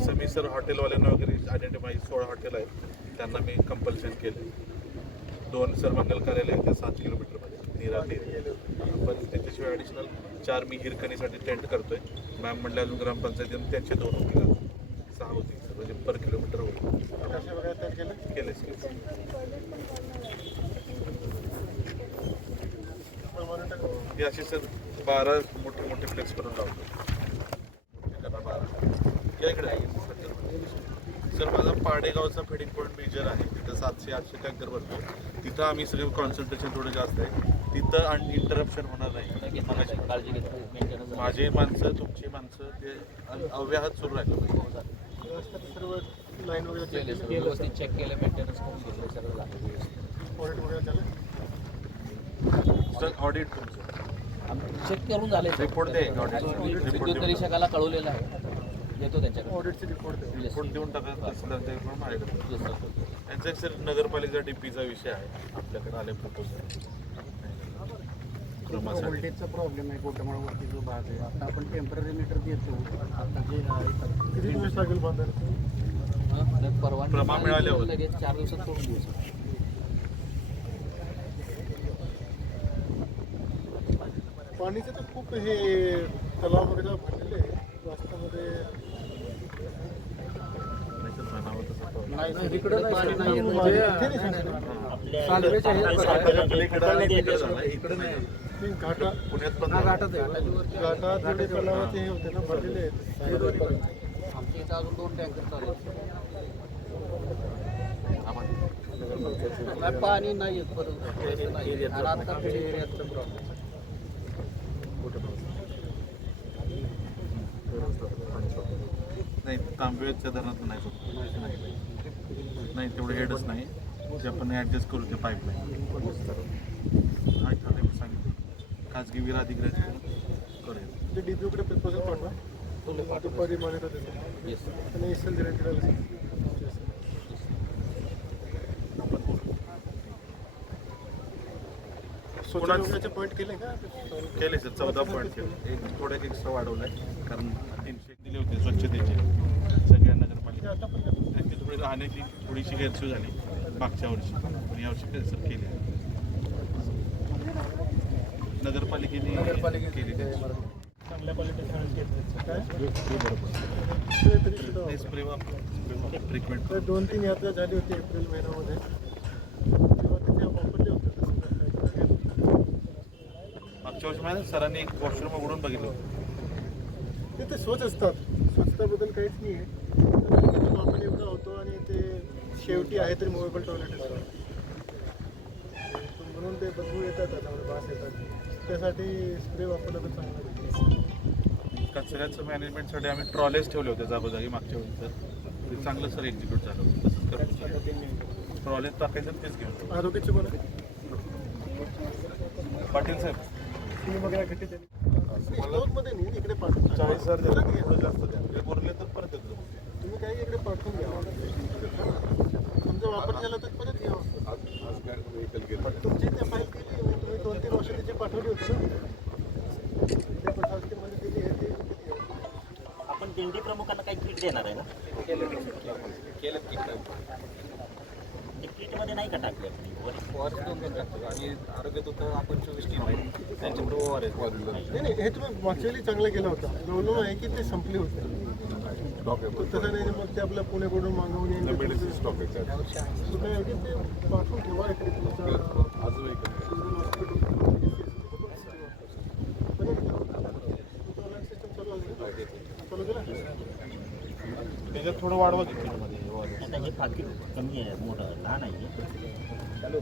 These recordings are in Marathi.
तसं मी सर हॉटेलवाल्यांना वगैरे आयडेंटिफाय सोळा हॉटेल आहेत त्यांना मी कंपल्शन केलं दोन सर मंगल कार्यालय आहेत त्या सात किलोमीटरमध्ये नीरा ते पण त्याच्याशिवाय ॲडिशनल चार मी हिरकणीसाठी टेंट करतोय. मॅम म्हणले अजून ग्रामपंचायतीने त्यांचे दोन होतील. सहा होतील सर म्हणजे पर किलोमीटर होईल केलं? मॉनिटर हे असे सर बारा मोठे मोठे फ्लेक्स करून लावतो. बारा. या इकडे. सर माझा पाडेगावचा फिडिंग पॉईंट मेजर आहे तिथं सातशे आठशे टँकर भरतो. तिथं आम्ही सगळे कॉन्सन्ट्रेशन थोडं जास्त आहे. तिथं इंटरप्शन होणार नाही. माझे माणसं तुमची माणसं ते अव्याहत सुरू राहिलं. चेक केले मेंटेनन्स सर ऑडिट तुमचं. आम्ही चेक करून झाले. Report दे, विद्युत निरीक्षकाला कळवलेलं आहे. येतो त्यांच्याकडे. ऑडिटचे रिपोर्ट द्या Yes. रिपोर्ट देऊन टाका तहसीलदार पण माझ्याकडे Yes, sir. त्यांचा सर नगरपालिका डीपीचा विषय आहे. आपल्याकडे आले प्रपोजल क्रमासाठी व्होल्टेजचा प्रॉब्लेम आहे. गोटामाळावरती जो भाग आहे. आता आपण टेंपररी मीटर देतो. आता जे आहे किती दिवस लागेल बांधायला? हं? तर परवानगी प्रमा मिळाली मिळाल्यावर. लगेच चार दिवसात सोडून देऊ sir. पाणीचे तर खूप हे तलाव वगैरे भरलेले आहे रस्त्यामध्ये पुण्यात पण झालं. घाटात आहे. घाटात जेवढे तलावाचे हे होते ना भरलेले आहेत. आमच्या इथं अजून दोन टँकर चालू. नाही, पाणी नाही येत परत. आणि आता खेडे एरियाचा प्रॉब्लेम नाही तांबेच्या धरणात नाही होत. नाही तेवढे हेडच नाही. जे आपण ऍडजस्ट करू ते पाईपलाईन सांगितलं खाजगी विरा अधिग्रहित करेल ते डीपीकडे प्रपोजल पाठवा. दुपारी मान्यता देतो. आणि एस एल स्वच्छतेचे पॉईंट केले का? केले सर चौदा पॉईंट केले. एक थोडं एक्स्ट्रा वाढवलंय कारण तीनशे दिले होते स्वच्छतेचे. सगळ्या नगरपालिका आता पण थोडी राहण्याची थोडीशी गैरसोय झाली मागच्या वर्षी पण यावर्षी काय सर केली नगरपालिकेने केली त्याची. वापर-. तर दोन तीन यात्रा झाली होती एप्रिल महिन्यामध्ये तेव्हा तिथे वापरले होते. मागच्या वर्षी माझ्या सरांनी एक वॉशरूम उघडून बघितलं होतं. ते ते स्वच्छ असतात स्वच्छताबद्दल काहीच नाही आहे आपण एवढा होतो आणि ते शेवटी आहे तरी मोबाईल टॉयलेट असतो म्हणून ते बदबू येतात त्याच्यामध्ये वास येतात. त्यासाठी स्प्रे वापरला तर चांगला. कचऱ्याचं मॅनेजमेंटसाठी आम्ही ट्रॉलेज ठेवले होते जागोजागी मागच्या वेळी तर ते चांगलं सर एक्झिक्यूट झालं होतं. तसंच ट्रॉलेज टाकायचं तेच घेऊन आरोग्याचे बरं पाटील साहेब. तुम्ही वगैरे किती दिले मध्ये नाही इकडे पाठवून चाळीस हजार जास्त द्या. बोलले तर परत येतो तुम्ही काही इकडे पाठवून घ्या तुमचा वापर झाला तर परत घ्या तुमची ते फाईल केली मी तुम्ही दोन तीन वर्ष त्याची पाठवली होती ना त्या प्रशासकीमध्ये दिली आहे ते विकत घ्या. आपण दिंडी प्रमुखांना काही किट देणार आहे ना ते नाही का टाकले आणि आरोग्य तर आपण? चोवीस टीम आहे त्यांच्याकडे ओआर नाही नाही हे तुम्ही मागच्या वेळी चांगलं केलं होतं. प्रॉब्लेम आहे की ते संपले होते. तसं नाही मग ते आपल्या पुण्याकडून मागवून येईल. तर काय आहे ते पाठवून ठेवा इकडे तुमचं चालू केला त्याच्यात थोडं वाढवा आता हे पाकिट कमी आहे मोठं लहान आहे.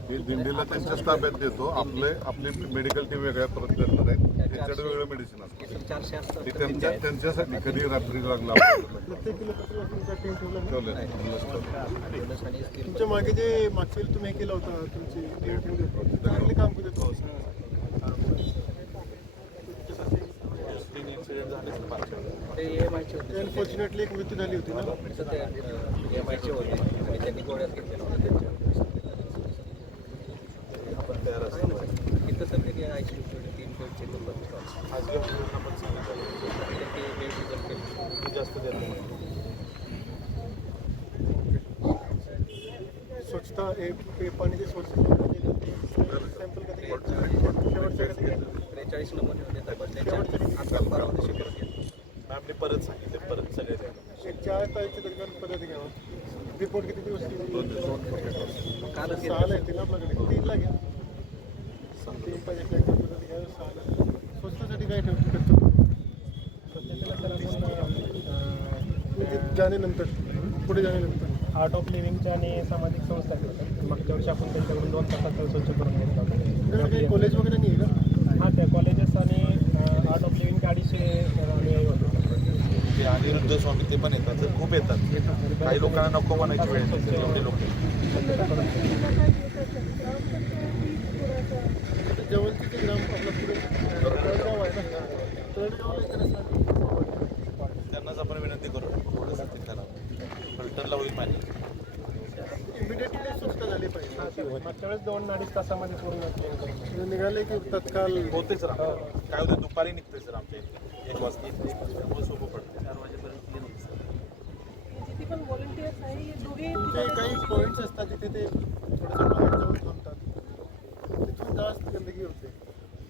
हे दिंडीला त्यांच्याच ताब्यात देतो. आपले आपली मेडिकल टीम वेगळ्या परत करणार आहेत. त्यांच्याकडे वेगळं मेडिसिन असतं. ते त्यांच्या त्यांच्यासाठी कधी रात्री लागला प्रत्येक किलो कचरा तुमचा टीम ठेवला ना? ठेवलं नाही. तुमच्या मागे जे मागच्या तुम्ही हे केलं होतं तुमची चांगले काम करत होते. ते एम आयचे होते. अनफॉर्च्युनेटली एक मृत्यू झाली होती ना? सध्या एम आयचे होते आणि त्यांनी गोळ्यात त्यांच्या आपण तयार असतो इथं तर किती आता हे हे पाण्याचे सोर्सेस सॅम्पल कधी घ्यायचे? शेवटचे कधी घ्यायचे? त्रेचाळीस नमुने होते तर पण त्याच्या आता परवा दिवशी परत घेतले. मॅमने परत सांगितले परत सगळे द्या एक चार तारखेच्या दरम्यान पद्धती घ्यावा रिपोर्ट किती दिवस सहाला येतील आपल्याकडे. तीनला घ्या. तीन पाहिजे पद्धती घ्या सहाला स्वस्तासाठी काय ठेवतो करतो म्हणजे जाण्यानंतर पुढे जाण्यानंतर आर्ट ऑफ लिव्हिंगच्या आणि सामाजिक संस्था आहेत. मागच्या वर्षी आपण त्यांच्याकडून दोन तासात स्वच्छ करून घेतला काही कॉलेज वगैरे नाही आहे का? हां त्या कॉलेजेस आणि आर्ट ऑफ लिव्हिंगचे अडीचशे अनिरुद्ध स्वामी ते पण येतात तर खूप येतात. काही लोकांना नको म्हणायची वेळ येते एवढे लोक त्यांनाच आपण विनंती करू थोडंसं ते करा फिल्टरला होईल पाणी. इमिडिएटली स्वच्छता झाली पाहिजे. मागच्या वेळेस दोन अडीच तासामध्ये पूर्ण निघाले की तत्काल होतेच राहा काय होतं दुपारी निघते सर आमच्या इथे एक वाजता त्यामुळे सोपं पडतं. चार वाजेपर्यंत clean होतं सर. जिथे पण व्हॉलंटियर्स आहे हे दोघे काही पॉईंट्स असतात जिथे ते थोडंसं बाहेर जाऊन थांबतात तिथून जास्त गंदगी होते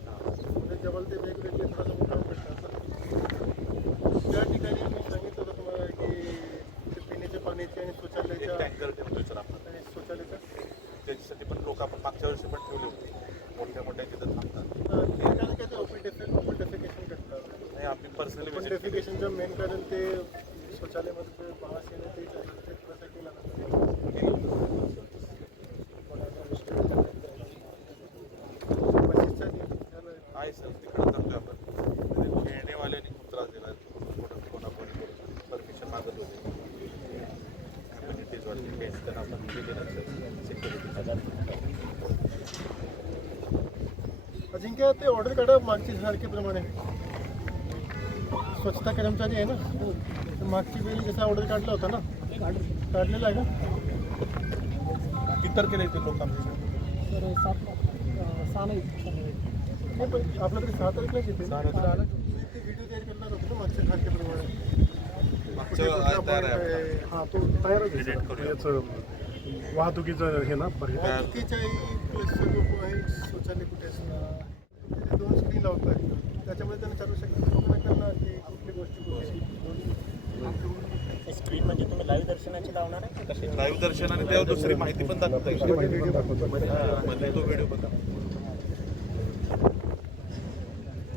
म्हणजे जवळ ते वेगवेगळे थोडासा मुक्काम करतात त्या ठिकाणी मी सांगितलं होतं तुम्हाला की ते पिण्याच्या पाण्याचे आणि एक शौचालयाच्या टँकर ठेवतोय सर आपण आणि शौचालयाच्या त्याच्यासाठी पण लोक आपण मागच्या वर्षी पण ठेवले होते मोठ्या मोठ्या तिथं थांबतात अं, ते कारण काय ते ओपन डेफे ओपन डेफिकेशन करतात नाही आम्ही पर्सनली ओपन डेफिकेशनचं मेन कारण ते शौचालयामध्ये जे येणं ते ते नियोजन झालं. आहे सर तिकडे आपण. म्हणजे खेळणेवाल्यांनी खूप त्रास दिला. कोणा कोणाकोणी परमिशन मागत होते कम्युनिटीज वाले खेळ त्यांना आपण दिले ना सर सिक्युरिटी अजिंक्य ते ऑर्डर काढा मागची सारखेप्रमाणे स्वच्छता कर्मचारी आहे ना? तर मागची वेळी जसा ऑर्डर काढला होता ना? काढलेला आहे का? किती तारखेला येतील लोक तर सात सहा नाही पण आपल्याकडे सहा तारीखलाच येते ते व्हिडिओ तयार करणार होते ना मागच्या तारखेप्रमाणे? हा तो तयारच वाहतुकीचं हे ना पॉईंट शौचालय कुठे असणार? दोन स्क्रीन लावतात त्याच्यामुळे त्यांना चालू शकतं. लोकांना कळणार की कुठली गोष्टी स्क्रीन म्हणजे तुम्ही लाईव्ह दर्शनाची लावणार आहे लाईव्ह दर्शन आणि त्यावर दुसरी माहिती पण दाखवता येईल. तो व्हिडिओ पण दाखवतो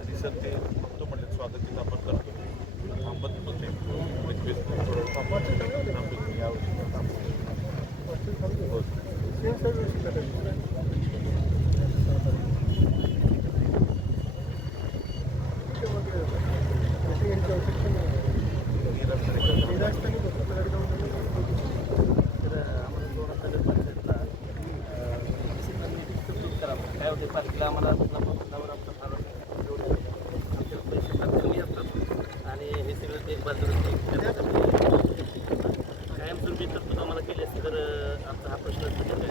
आणि सर ते तो म्हणले स्वागत तिथं आपण करतो थांबत पण नाही पंचवीस मिनिट थोडं थांबतो थांबतो यावर्षी पण थांबतो हो. सेम सर्व शिकत आहे निराशतानी बसतो त्याला जाऊन तर आम्हाला दोन हजार नगरपालिकेला काय होते पालिकेला आम्हाला नवर आमचा फार आमच्या पैसे फार कमी असतात आणि हे सगळं देखभाल कायमस्वरूपी तरतूद आम्हाला केली तर आमचा हा प्रश्न काय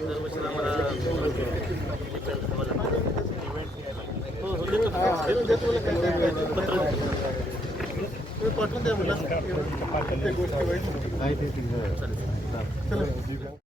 दरवर्षी आम्हाला हो हो देतो तुम्ही पाठवून द्या मला त्या गोष्टी वाईट चला